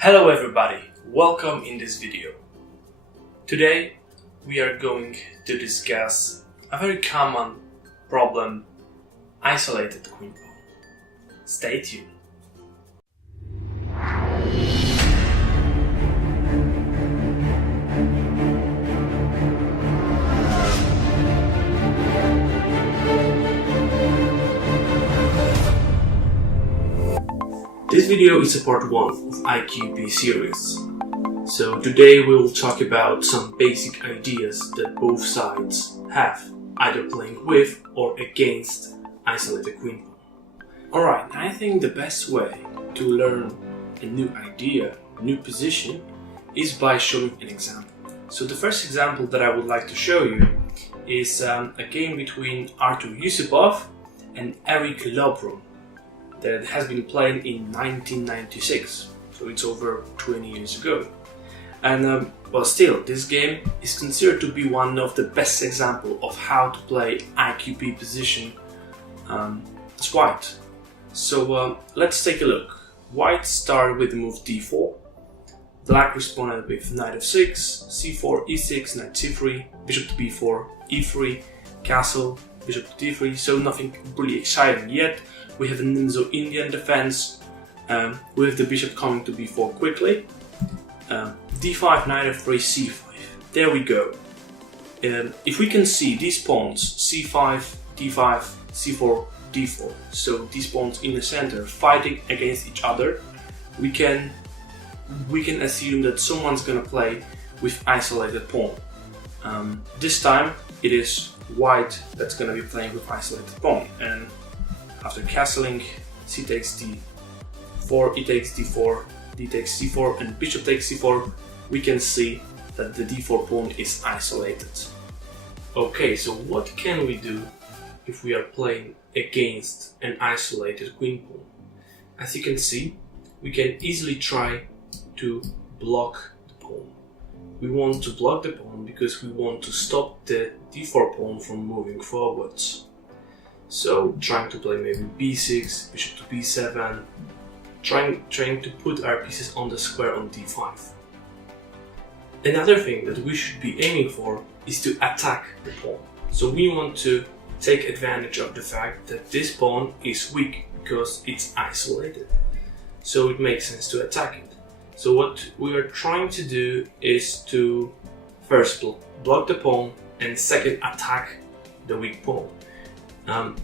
Hello everybody, welcome in this video. Today we are going to discuss a very common problem, isolated queen pawn. Stay tuned. This video is a part 1 of IQP series. So today we will talk about some basic ideas that both sides have, either playing with or against isolated queen pawn. Alright, I think the best way to learn a new idea, new position, is by showing an example. So the first example that I would like to show you is a game between Artur Yusupov and Eric Lobron that has been played in 1996, so it's over 20 years ago. And but still, this game is considered to be one of the best examples of how to play IQP position as white. So let's take a look. White started with the move d4. Black responded with knight f6, c4, e6, knight c3, bishop to b4, e3, castle, bishop to d3, so nothing really exciting yet. We have a Nimzo-Indian defense with the bishop coming to b4 quickly. d5, knight f3, c5. There we go. If we can see these pawns, c5, d5, c4, d4, so these pawns in the center fighting against each other, we can assume that someone's gonna play with isolated pawn. This time it is white that's gonna be playing with isolated pawn, and after castling, c takes d4, e takes d4, d takes c4, and bishop takes c4, we can see that the d4 pawn is isolated. Okay, so what can we do if we are playing against an isolated queen pawn? As you can see, we can easily try to block the pawn. We want to block the pawn because we want to stop the d4 pawn from moving forwards. So trying to play maybe b6, bishop to b7, trying to put our pieces on the square on d5. Another thing that we should be aiming for is to attack the pawn. So we want to take advantage of the fact that this pawn is weak because it's isolated. So it makes sense to attack it. So what we are trying to do is to first block the pawn and second attack the weak pawn.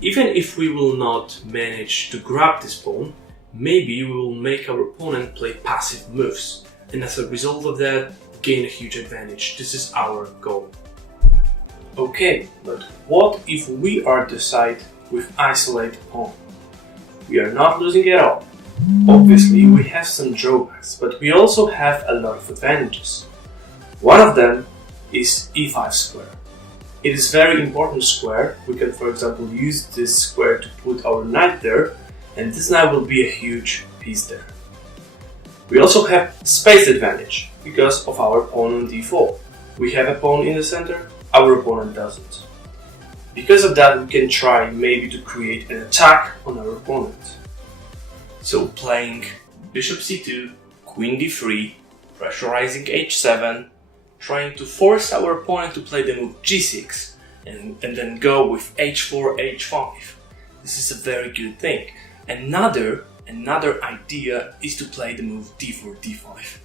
Even if we will not manage to grab this pawn, maybe we will make our opponent play passive moves, and as a result of that, gain a huge advantage. This is our goal. Okay, but what if we are the side with isolated pawn? We are not losing at all. Obviously, we have some drawbacks, but we also have a lot of advantages. One of them is e5 square. It is very important square. We can, for example, use this square to put our knight there, and this knight will be a huge piece there. We also have space advantage because of our pawn on d4. We have a pawn in the center, our opponent doesn't. Because of that, we can try maybe to create an attack on our opponent. So playing bishop c2, queen d3, pressurizing h7, trying to force our opponent to play the move g6 and then go with h4, h5. This is a very good thing. Another idea is to play the move d4, d5.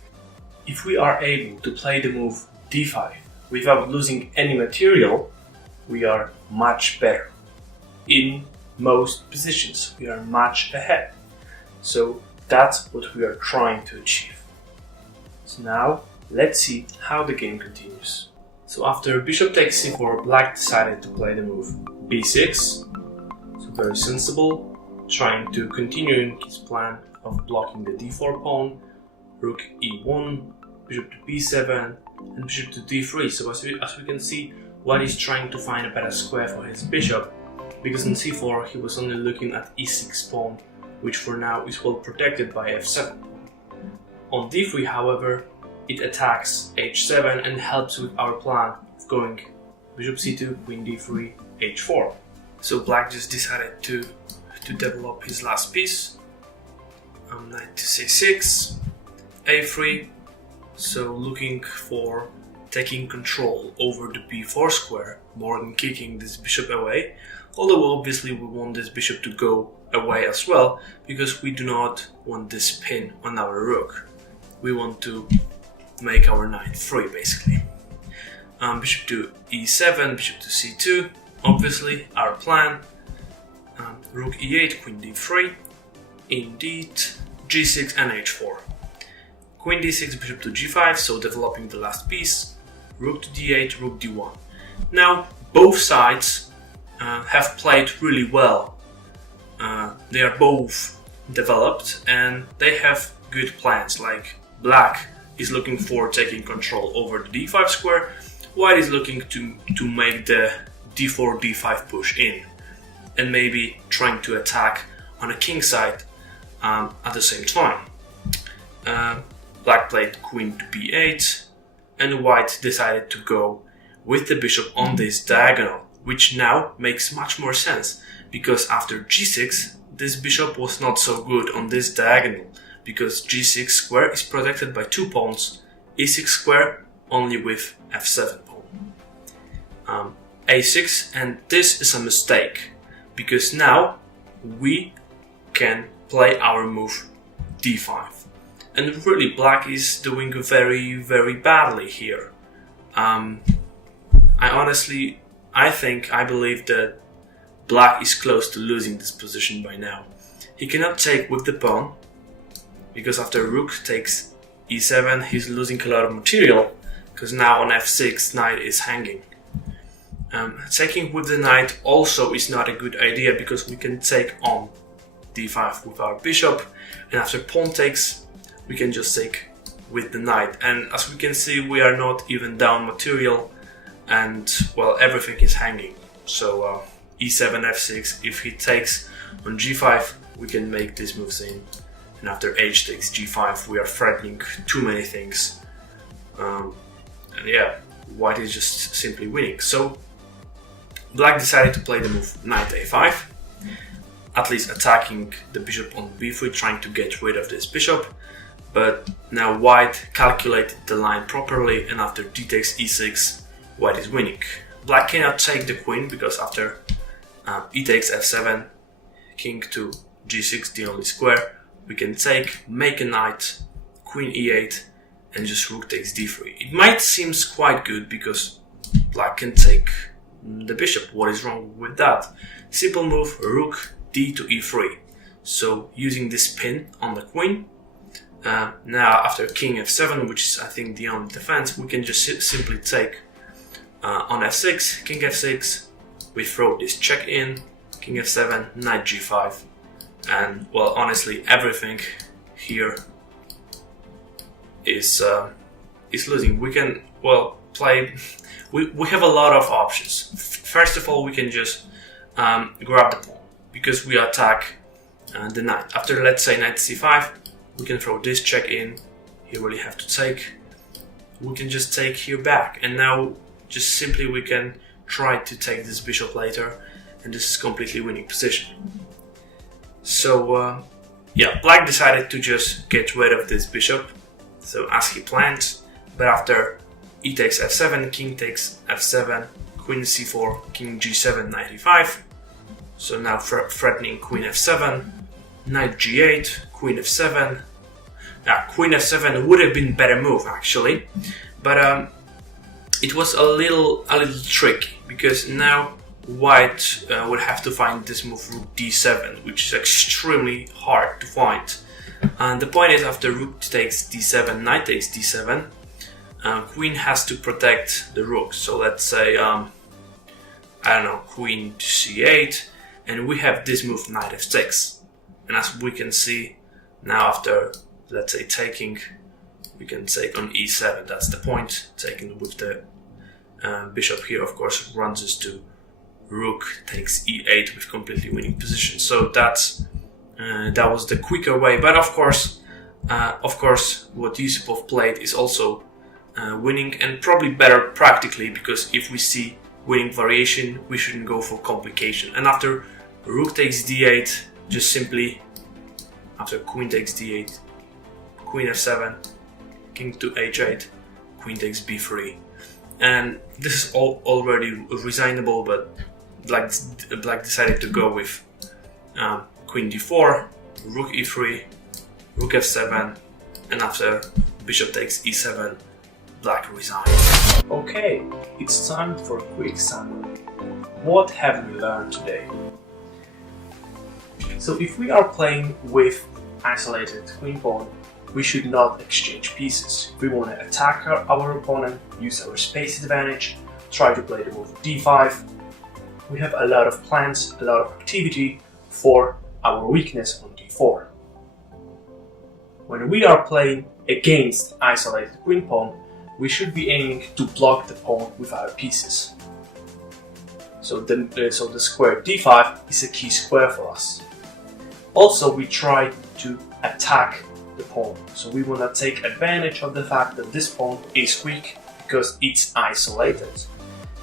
If we are able to play the move d5 without losing any material, we are much better. In most positions, we are much ahead. So that's what we are trying to achieve. So now, let's see how the game continues. So after bishop takes c4, black decided to play the move b6. So very sensible, trying to continue his plan of blocking the d4 pawn, rook e1, bishop to b7, and bishop to d3. So as we can see, white is trying to find a better square for his bishop, because on c4 he was only looking at e6 pawn, which for now is well protected by f7. On d3, however, it attacks h7 and helps with our plan of going bishop c2, queen d3, h4. So black just decided to develop his last piece. Knight to c6, a3, so looking for taking control over the b4 square more than kicking this bishop away, although obviously we want this bishop to go away as well, because we do not want this pin on our rook. We want to make our knight free, basically. Bishop to e7, bishop to c2, obviously our plan. Rook e8, queen d3, indeed, g6 and h4. Queen d6, bishop to g5, so developing the last piece. Rook to d8, rook d1. Now, both sides have played really well. They are both developed and they have good plans, like black is looking for taking control over the d5 square, white is looking to make the d4, d5 push in, and maybe trying to attack on a king side at the same time. Black played queen to b8, and white decided to go with the bishop on this diagonal, which now makes much more sense, because after g6, this bishop was not so good on this diagonal, because g6 square is protected by 2 pawns, e6 square only with f7 pawn. A6, and this is a mistake, because now we can play our move d5. And really, black is doing very, very badly here. I believe that black is close to losing this position by now. He cannot take with the pawn, because after rook takes e7, he's losing a lot of material, because now on f6, knight is hanging. Taking with the knight also is not a good idea, because we can take on d5 with our bishop, and after pawn takes, we can just take with the knight. And as we can see, we are not even down material, and well, everything is hanging. So e7, f6, if he takes on g5, we can make these moves in, and after h takes g5, we are threatening too many things. And yeah, white is just simply winning. So black decided to play the move knight a5, at least attacking the bishop on b3, trying to get rid of this bishop. But now white calculated the line properly, and after d takes e6, white is winning. Black cannot take the queen, because after e takes f7, king to g6, the only square, we can take, make a knight, queen e8, and just rook takes d3. It might seem quite good, because black can take the bishop. What is wrong with that? Simple move, rook d to e3. So using this pin on the queen, now after king f7, which is I think the only defense, we can just simply take on f6, king f6, we throw this check in, king f7, knight g5, and well, honestly, everything here is losing. We can, well, play, we have a lot of options. First of all, we can just grab the pawn, because we attack the knight. After, let's say, knight c5, we can throw this check in, here really have to take, we can just take here back, and now just simply we can try to take this bishop later, and this is completely winning position. So yeah, black decided to just get rid of this bishop, so as he planned, but after e takes f7, king takes f7, queen c4, king g7, knight e5, so now threatening queen f7, knight g8, queen f7. Queen f7 would have been better move actually, but it was a little tricky, because now white would have to find this move rook d7, which is extremely hard to find. And the point is, after rook takes d7, knight takes d7, queen has to protect the rook. So let's say I don't know, queen to c8, and we have this move knight f6, and as we can see now, after let's say taking, we can take on e7. That's the point. Taking with the bishop here, of course, runs us to rook takes e8 with completely winning position. So that's that was the quicker way. But of course, what Yusupov played is also winning, and probably better practically, because if we see winning variation, we shouldn't go for complication. And after rook takes d8, just simply after queen takes d8, queen f7, king to h8, queen takes b3. And this is already resignable, but Black decided to go with queen d4, rook e3, rook f7, and after bishop takes e7, Black resigns. Okay, it's time for a quick summary. What have we learned today? So if we are playing with isolated queen pawn, we should not exchange pieces. If we want to attack our opponent, use our space advantage, try to play the move d5. We have a lot of plans, a lot of activity for our weakness on d4. When we are playing against isolated queen pawn, we should be aiming to block the pawn with our pieces. So the square d5 is a key square for us. Also, we try to attack the pawn. So we want to take advantage of the fact that this pawn is weak because it's isolated.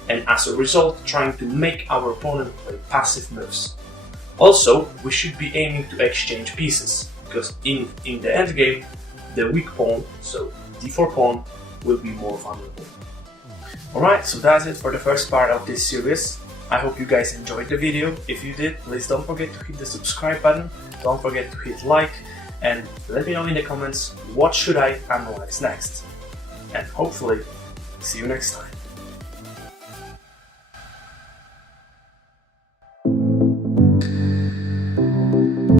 And as a result, trying to make our opponent play passive moves. Also, we should be aiming to exchange pieces, because in the endgame, the weak pawn, so d4 pawn, will be more vulnerable. Alright, so that's it for the first part of this series. I hope you guys enjoyed the video. If you did, please don't forget to hit the subscribe button, don't forget to hit like, and let me know in the comments what should I analyze next. And hopefully, see you next time.